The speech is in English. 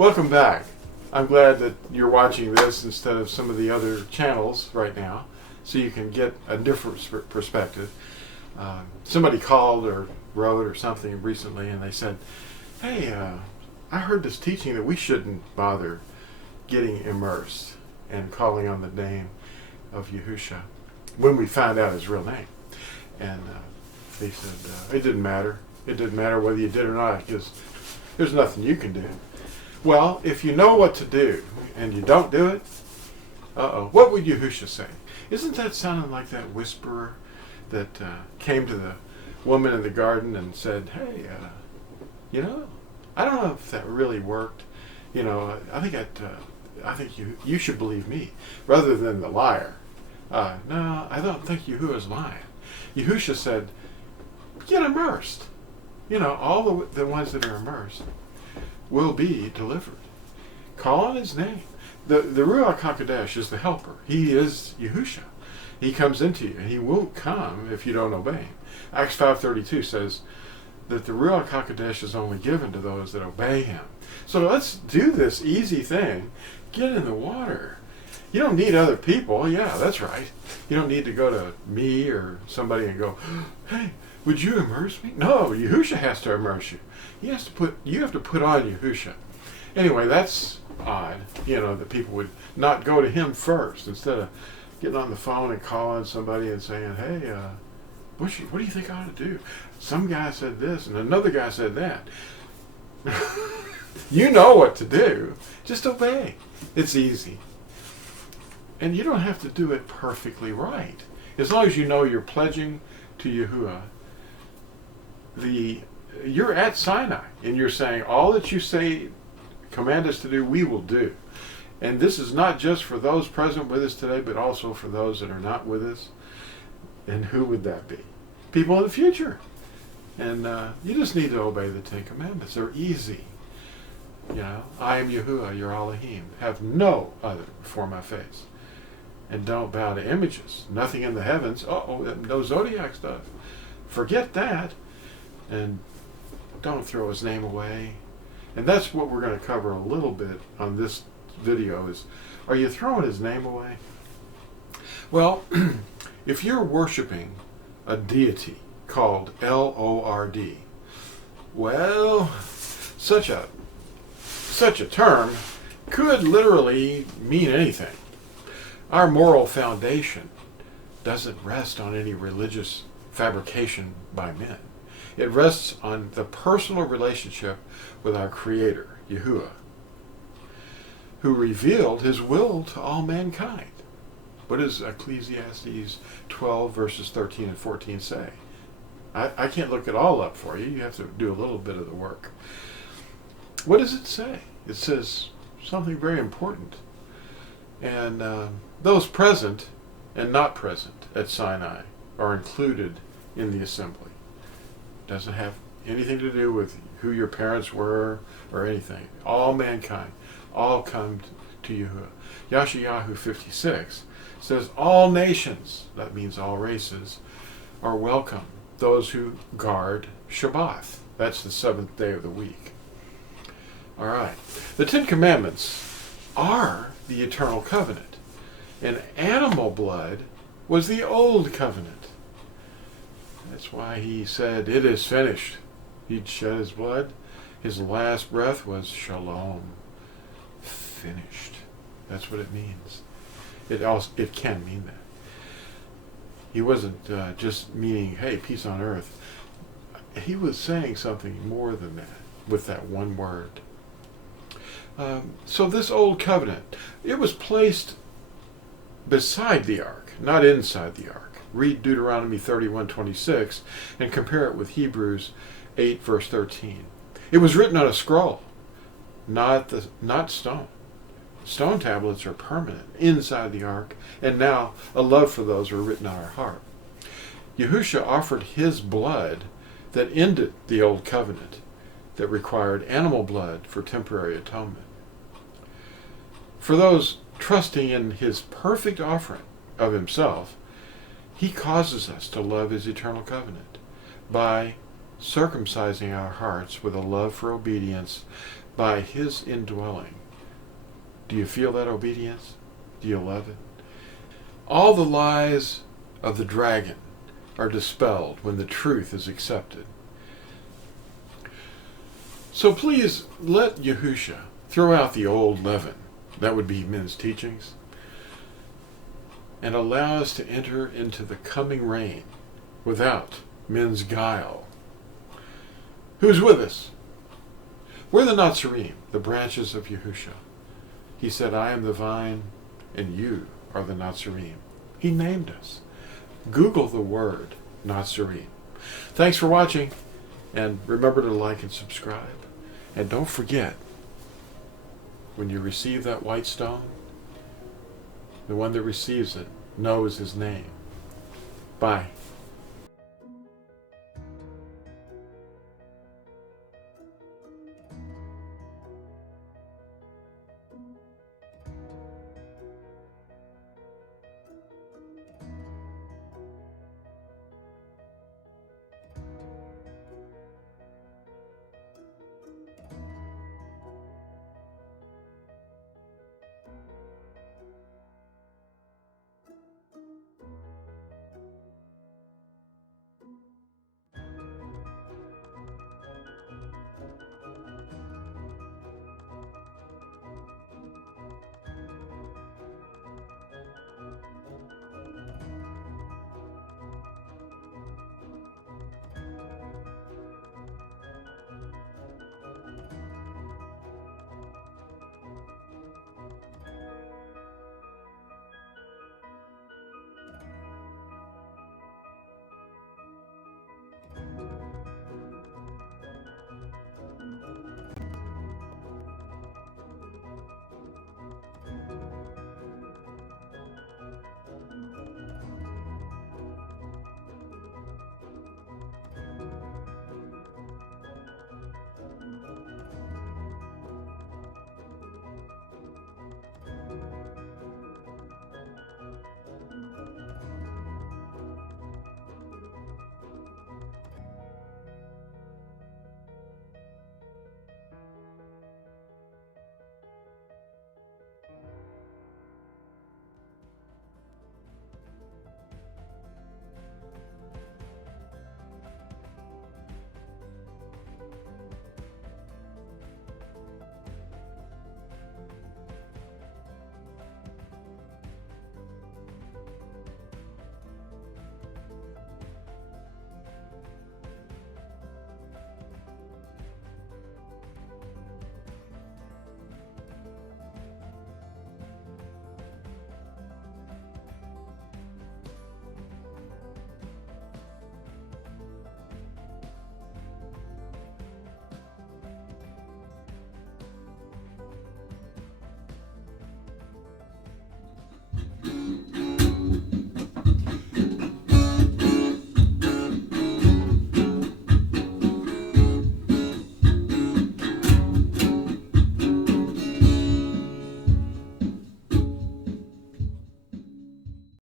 Welcome back. I'm glad that you're watching this instead of some of the other channels right now, so you can get a different perspective. Somebody called or wrote or something recently, and they said, hey, I heard this teaching that we shouldn't bother getting immersed and calling on the name of Yahusha when we found out his real name. And they said it didn't matter. It didn't matter whether you did or not, because there's nothing you can do. Well, if you know what to do and you don't do it, what would Yahusha say? Isn't that sounding like that whisperer that came to the woman in the garden and said, hey, I don't know if that really worked. I think you should believe me rather than the liar. No, I don't think Yahuwah is lying. Yahusha said, get immersed. All the ones that are immersed will be delivered. Call on his name. The Ruach HaKodesh is the helper. He is Yahusha. He comes into you, and he won't come if you don't obey him. Acts 5:32 says that the Ruach HaKodesh is only given to those that obey him. So let's do this easy thing. Get in the water. You don't need other people. Yeah, that's right. You don't need to go to me or somebody and go, hey, would you immerse me? No, Yahusha has to immerse you. You have to put on Yahusha. Anyway, that's odd, that people would not go to him first instead of getting on the phone and calling somebody and saying, hey, what do you think I ought to do? Some guy said this and another guy said that. You know what to do. Just obey. It's easy. And you don't have to do it perfectly right. As long as you know you're pledging to Yahuwah, you're at Sinai, and you're saying, all that you say, command us to do, we will do. And this is not just for those present with us today, but also for those that are not with us. And who would that be? People in the future. And you just need to obey the Ten Commandments. They're easy. I am Yahuwah, your Elohim. Have no other before my face. And don't bow to images. Nothing in the heavens. No zodiac stuff. Forget that. And don't throw his name away. And that's what we're going to cover a little bit on this video is, are you throwing his name away? Well, if you're worshiping a deity called Lord, well, such a term could literally mean anything. Our moral foundation doesn't rest on any religious fabrication by men. It rests on the personal relationship with our Creator, Yahuwah, who revealed his will to all mankind. What does Ecclesiastes 12 verses 13 and 14 say? I can't look it all up for you. You have to do a little bit of the work. What does it say? It says something very important. And those present and not present at Sinai are included in the assembly. Doesn't have anything to do with who your parents were or anything. All mankind, all come to Yahuwah. YashaYahu 56 says all nations, that means all races, are welcome. Those who guard Shabbat. That's the seventh day of the week. All right. The Ten Commandments are the eternal covenant. And animal blood was the old covenant. That's why he said, it is finished. He'd shed his blood. His last breath was shalom. Finished. That's what it means. It can mean that. He wasn't just meaning, hey, peace on earth. He was saying something more than that with that one word. So this old covenant, it was placed beside the ark, not inside the ark. Read Deuteronomy 31:26 and compare it with Hebrews 8 verse 13. It was written on a scroll, not stone. Stone tablets are permanent inside the ark, and now a love for those are written on our heart. Yahusha offered his blood that ended the old covenant that required animal blood for temporary atonement. For those trusting in his perfect offering of himself, he causes us to love his eternal covenant by circumcising our hearts with a love for obedience by his indwelling. Do you feel that obedience? Do you love it? All the lies of the dragon are dispelled when the truth is accepted. So please let Yahusha throw out the old leaven, that would be men's teachings, and allow us to enter into the coming reign without men's guile. Who's with us? We're the Natsarim, the branches of Yahusha. He said, I am the vine, and you are the Natsarim. He named us. Google the word Natsarim. Thanks for watching, and remember to like and subscribe. And don't forget, when you receive that white stone, the one that receives it knows his name. Bye.